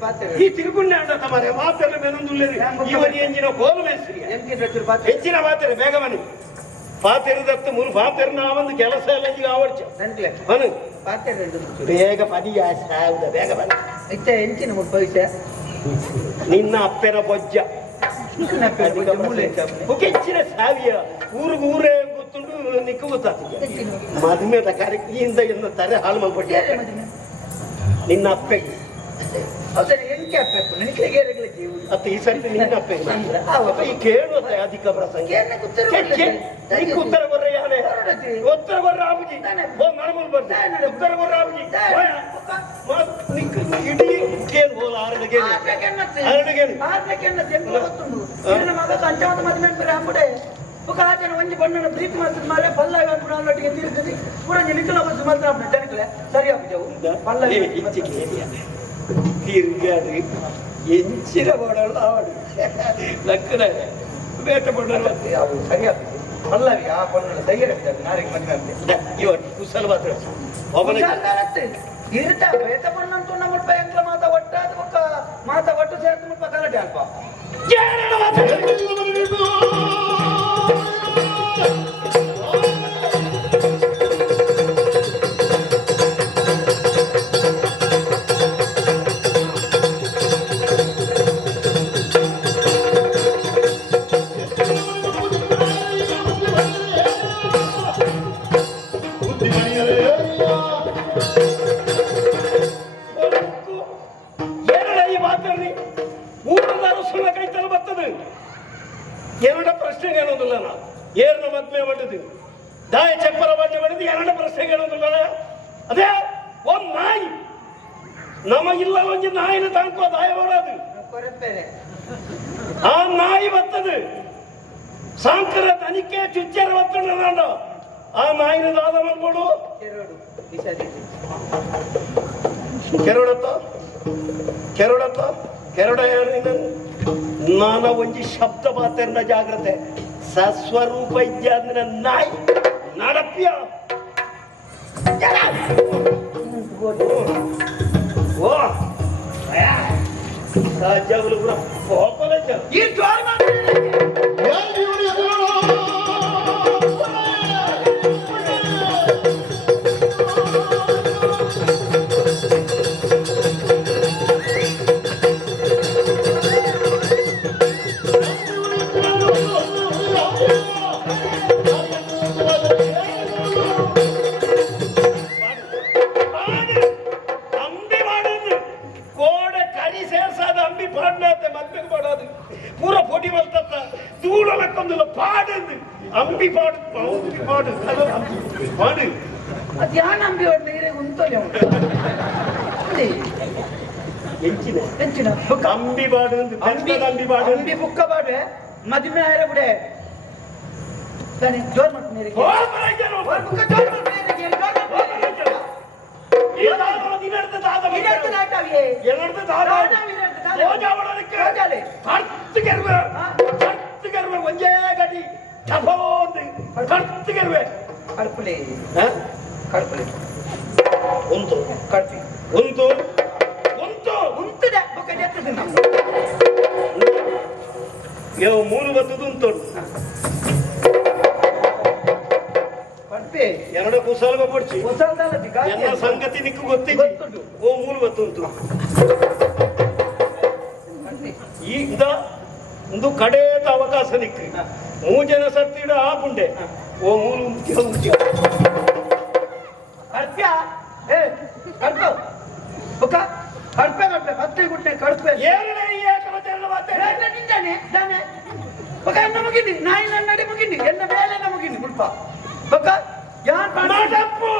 ಪಾತ್ರೆ ಈ ತಿರುಗುಂಡೆ ಅಂಡ ತಮಾರೆ ಮಾತೆಲ್ಲ ಮೆನೊಂದುಳ್ಳದು ಇವನಿ ಎಂಜಿನ ಕೋಲು ಮೇಸ್ತ್ರಿ ಎಂಕೆ ಪಾತ್ರೆ. ಹೆಚ್ಚಿನ ಮಾತೆರೆ ಬೇಗ ಬನ್ನಿ. ಪಾತೆರದತ್ತು ಮೂರು ಪಾತೆರ ನಾವೊಂದು ಕೆಲಸ ಎಲ್ಲ ಈಗ ಆವಡ್ಚ ಮನು ಬನು ಪಾತ್ರೆ ಬೇಗ ಪದಿಯ ಸಾವುದ ಬೇಗ ಬನ್ನಿ. ಇತ್ತೆ ಎಂಚಿನ ಮುಪ್ಪ ಪೈಸೆ ನಿನ್ನ ಅಪ್ಪೆರ ಬೊಜ್ಜ. ಹೆಚ್ಚಿನ ಸಾವಿಯ. ಊರಿಗೆ ಊರೇ ಗೊತ್ತುಂಡು ನಿಕ್ಕ ಗೊತ್ತಾಗ್ತದೆ ಮದುವೆದ ಕಾರ್ಯಕ್ಕಿಂದ ಇನ್ನು ತಲೆ ಹಾಳು ಮಾಡ್ಬಿಟ್ಟೆ ನಿನ್ನ ಅಪ್ಪೆಗೆ. ಹೌದಾ ಎಂಕೆ ಹಾಕ್ಬೇಕು ನನಗೆ ಗೇರೆಗಳ ಜೀವ ಅತ್ತ ಈ ಸರ್ತಿ ನಿನ್ನ ಅಪ್ಪೆಗೆ. ಅಪ್ಪ. ಈ ಕೇಳುತ್ತ ಅಧಿಕ ಪ್ರಸಂಗ. ಏನಕ್ಕೆ ಉತ್ತರ. ಮತ್ ఒక ఆచన వంచి పన్ను ప్రీతి మాత్రం మారే పల్లాగా కూడా అన్నట్టుగా తీరుతుంది కూడా నిక్కుల వచ్చి మాత్రం జనకలే సరి అప్పు పల్లవి తిరిగాడు ఎంచిన పడాలి ఆవాడు లక్కన వేట పడాలి అవు సరి అప్పు పల్లవి ఆ పన్నుల దగ్గర నారికి మధ్య ಇವತ್ತು ಕುಸಲ ಮಾತ್ರ ಒಬ್ಬನ ಇರ್ತಾ ಬೇತ ಪಣ್ಣಂತೂ ನಮ್ಮ ಬ್ಯಾಂಕ್ಲ ಮಾತ ಒಟ್ಟಾದ ಒಕ್ಕ ಮಾತ ಒಟ್ಟು ಸೇರ್ತು ಮುಪ್ಪ ಕಲಟೆ ಅಲ್ಪ ಅದೇ, ಒಂದು ನಾಯಿ. ನಮಗಿಲ್ಲ ಒಂದು ನಾಯಿನ ತಂಕೋ, ದಾಯ ಮಾಡೋದು. ಆ ನಾಯಿ ಬತ್ತದು ಸಾಂಕರ ತನಿಖೆ, ಚುಚ್ಚರ ಬತ್ತಣ್ಣ ನಾಂಡ. ಆ ನಾಯಿನ ದಾದ ಮಾಡ್ಕೊಡು. ಕೆರಡತ್ತ ಕೆರಡತ್ತ ಕೆರಡ ಯಾರು ನಾನ ಒಂಜಿ ಶಬ್ದ ಮಾತಾಡಿನ ಜಾಗ್ರತೆ. ಸಸ್ವರೂಪ ಇದ್ಯ ಅಂದ್ರೆ ನಾಯಿ. ನಡಪ್ಯ. ఓ అయ్యా సజ్జగులు కూడా కోపలేదు ఈ జోరు ಪಾಡ್ಲಾತೆ ಮಲ್ಪೆಗೆ ಪಾಡೋದು ಪೂರ ಪೊಡಿ ಮಲ್ತತ್ತ ತೂಳಲಕ್ಕೊಂದು ಪಾಡಂದು ಅಂಬಿ ಪಾಡು ಅಂಬಿ ಪಾಡು ಪಾಡು ಅದು ಯಾನ ಅಂಬಿ ಹೊಡೆದ ನೀರೇ ಉಂಟಲ್ಲ ಎಂಚಿನ ಎಂಚಿನ ಅಂಬಿ ಪಾಡು ಅಂಬಿ ಅಂಬಿ ಪಾಡು ಅಂಬಿ ಬುಕ್ಕ ಪಾಡುವೆ ಮದುವೆ ಆಯ್ರೆ ಬಿಡೆ ತಾನೆ ಜೋರ್ ಮಾಡ್ತೀನಿ ಜೋರ್ ಮಾಡ್ತೀನಿ ಕಡ್ಪುಲಿ ಕಡ್ಪುಲಿ ಉಂತು ಕಡ್ಪಿ ಉಂತು ಉಂತು ಉಂತುದ ಬೊಕ ಮೂಲು ಬತ್ತದು ಉಂತೋಡು ಕಡ್ಪೆ ಎರಡು ಕುಸಲ್ಗ ಕೊಡ್ಸಿ ಎಲ್ಲ ಸಂಗತಿ ನಿಕ್ಕು ಗೊತ್ತಿದೆ. ಓ ಮೂಲು ಬತ್ತು ಉಂತು ಈಗ ಒಂದು ಕಡೆಯದ ಅವಕಾಶ ನಿಕ್ಕು. ಮೂಜನ ಸರ್ತಿಡ ಆ ಪುಂಡೆ. ಓ ಮೂರು ಮುಚ್ಚಿ ಮುಚ್ಚಿ ಕಡ್ಪ್ಯ ಏ ಕಡ್ಪ ಬುಕ್ಕ ಕಡ್ಪ ಕಡ್ಪೆ ಕತ್ತೆ ಗುಟ್ಟೆ ಕಡ್ಪೆ ಏನೇ ಈ ಕಮತೆ ಎಲ್ಲ ಮಾತೆ ಎನ್ನ ಮುಗಿನಿ ನಾಯಿ ನನ್ನ ಮುಗಿನಿ ಎನ್ನ ಮೇಲೆ ಎನ್ನ ಮುಗಿನಿ ಗುಡ್ಪ ಬುಕ್ಕ ಯಾರ್ ಪಾಡಪ್ಪು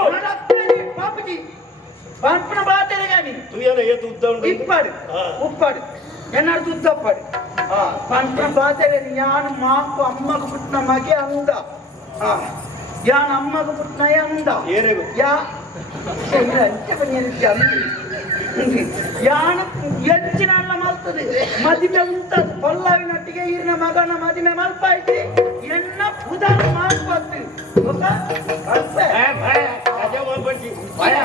ಪಾಪಜಿ ಪಾಪನ ಬಾತೇನೆ ಗಾನಿ ತುಯನ ಏತು ಉದ್ದ ಉಂಡು ಇಪ್ಪಾಡು ಉಪ್ಪಾಡು ಎನ್ನರ್ದು ಉದ್ದಪ್ಪಾಡು ಪಾಪನ ಬಾತೇನೆ ನಾನು ಮಾಪು ಅಮ್ಮಗ ಪುಟ್ಟ ಮಗೆ ಅಂದ ഞാൻ അമ്മക്ക് പുട്ടനായ എന്താ ಯಾಣ ಹೆಚ್ಚಿನ ಅಲ್ಲ ಮಲ್ತದೆ. ಮದುವೆ ಉಂಟ ಪೊಲ್ಲಾವಿನ ಒಟ್ಟಿಗೆ ಈರಿನ ಮಗನ ಮದುವೆ ಮಲ್ಪಾಯ್ತಿ. ಎನ್ನ ಪುದರ್ ಮಾಡ್ಬಾರ್ದು ಭಯ ಭಯ. ಭಯ.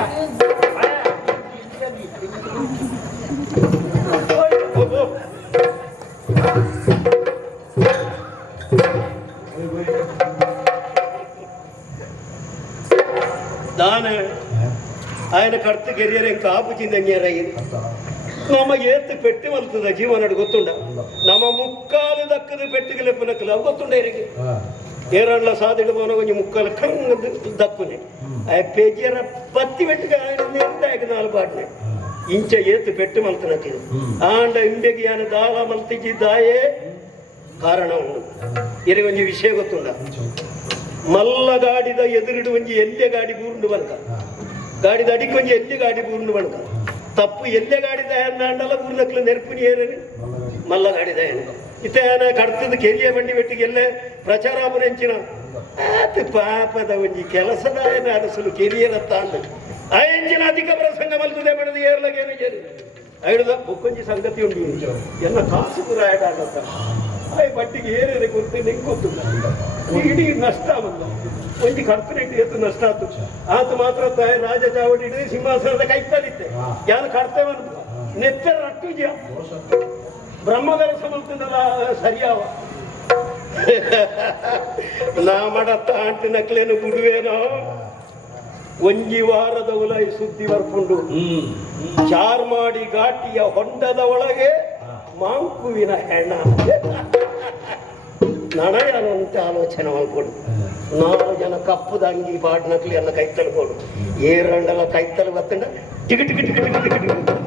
ಭಯ ಕಡ್ತು ಕೆರಿಯರೆ ಕಾಪು ಚಿಂದಂಗಿಯರ. ಇದು ನಮ್ಮ ಏತ್ತು ಪೆಟ್ಟು ಮಲ್ತದ ಜೀವನ ಗೊತ್ತುಂಡ? ನಮ್ಮ ಮುಕ್ಕಾಲು ದಕ್ಕದ ಪೆಟ್ಟಿಗೆ ಲೆಪ್ಪನಕ್ಕಲ್ಲ ಅವು ಗೊತ್ತುಂಡ ಇರಿಗೆ ಏರಣ್ಣ ಸಾದಿಡು ಮನ ಕೊಂಚ ಮುಕ್ಕಾಲು ಕಂಗದು ದಕ್ಕುನೆ. ಆ ಪೆಜಿಯರ ಪತ್ತಿ ಪೆಟ್ಟಿಗೆ ಎಂದಾಗಿ ನಾಲ್ ಬಾಟ್ನೆ. ಇಂಚ ಏತು ಪೆಟ್ಟು ಮಲ್ತನಕ್ಕೆ ಆಂಡ ಇಂಬೆಗೆ ಯಾನ ದಾಲ ಮಲ್ತಿದ್ದಾಯೇ ಕಾರಣ ಉಂಟು ಇರಿಗೆ ಒಂಜಿ ವಿಷಯ ಗೊತ್ತುಂಡ. ಎದುರಿಡು ಒಂಜಿ ಎಲ್ಲೆ ಗಾಡಿ ಬೂರ್ಂಡು ಬನಕ ಗಾಡಿದ ಒಂಜಿ ಎಲ್ಲಿ ಗಾಡಿ ಬೂರ್ಂಡು ಬನಕ ತಪ್ಪು ಎಲ್ಲೆ ಗಾಡಿದ ಅಂಡಲ್ಲ ಊರ್ನಕ್ಲು ನೆರಪುನಿ ಏನೇನು ಮಲ್ಲ ಗಾಡಿದ ಏನು ಇತ್ತೇನ ಕಡ್ತದ ಕೆಲಿಯ ಬಂಡಿ ಬೆಟ್ಟಿ ಎಲ್ಲೆ ಪ್ರಚಾರ ಆತ ಪಾಪದ ಒಂಜಿ ಕೆಲಸದ ಅರಸಲು ಕೆರಿಯರ ತಾಂಡು ಆ ಅಯಂಚಿನ ಅಧಿಕ ಪ್ರಸಂಗ ಮಲ್ತದೆ ಬಡದು ಏರ್ಲಗೇನು ಜೇರು ಬೊಕ್ಕೊಂಜಿ ಸಂಗತಿ ఉండి ಎಲ್ಲ ಕಾಸು ಪುರ ಆಡಾಗತ್ತ ಆಯ್ ಬಟ್ಟಿಗೆ ಏನೇನೆ ಗೊತ್ತು, ನಿಂಗೆ ಗೊತ್ತಿಲ್ಲ ಇಡೀ ನಷ್ಟ ಬಂದ. ಒಂಜಿ ಕರ್ತನೆಂಟು ಎತ್ತು ನಷ್ಟ ಆತು. ಆತ ಮಾತ್ರ ತಾಯಿ ರಾಜ ಚಾವಡಿ ಹಿಡಿದು ಸಿಂಹಾಸನದ ಕೈತಲಿತ್ತೆ ಯಾರು ಕರ್ತೇವೆ ನೆತ್ತರ ರಟ್ಟುಜಿಯ ಬ್ರಹ್ಮದರ ಸಮಲ್ತದಲ್ಲ ಸರಿಯಾವ? ನಾ ಮಾಡತ್ತ ಆಂಟಿ ನಕ್ಲೇನು ಬಿಡುವೇನೋ ಒಂಜಿ ವಾರದ ಉಲೈ ಸುದ್ದಿ ಬರ್ಕೊಂಡು ಚಾರ್ಮಾಡಿ ಘಾಟಿಯ ಹೊಂಡದ ಒಳಗೆ ಮಾಂಕುವಿನ ಹೆಣ ನನಯನಂತ ಆಲೋಚನೆ ಮಾಡ್ಕೊಡು ನಾಲ್ಕು ಜನ ಕಪ್ಪದ ಅಂಗಿ ಬಾಡ್ನಕ್ಲಿ ಅನ್ನ ಕೈ ಕೊಡು ಏರಂಡಲ ಕೈತಲು ಬತ್ತಂಡ ಟಿಕೆಟ್ ಟಿಕೆಟ್ ಟಿಕೆಟ್ ಟಿಕೆಟ್ ಟಿಕ ಟಿಕ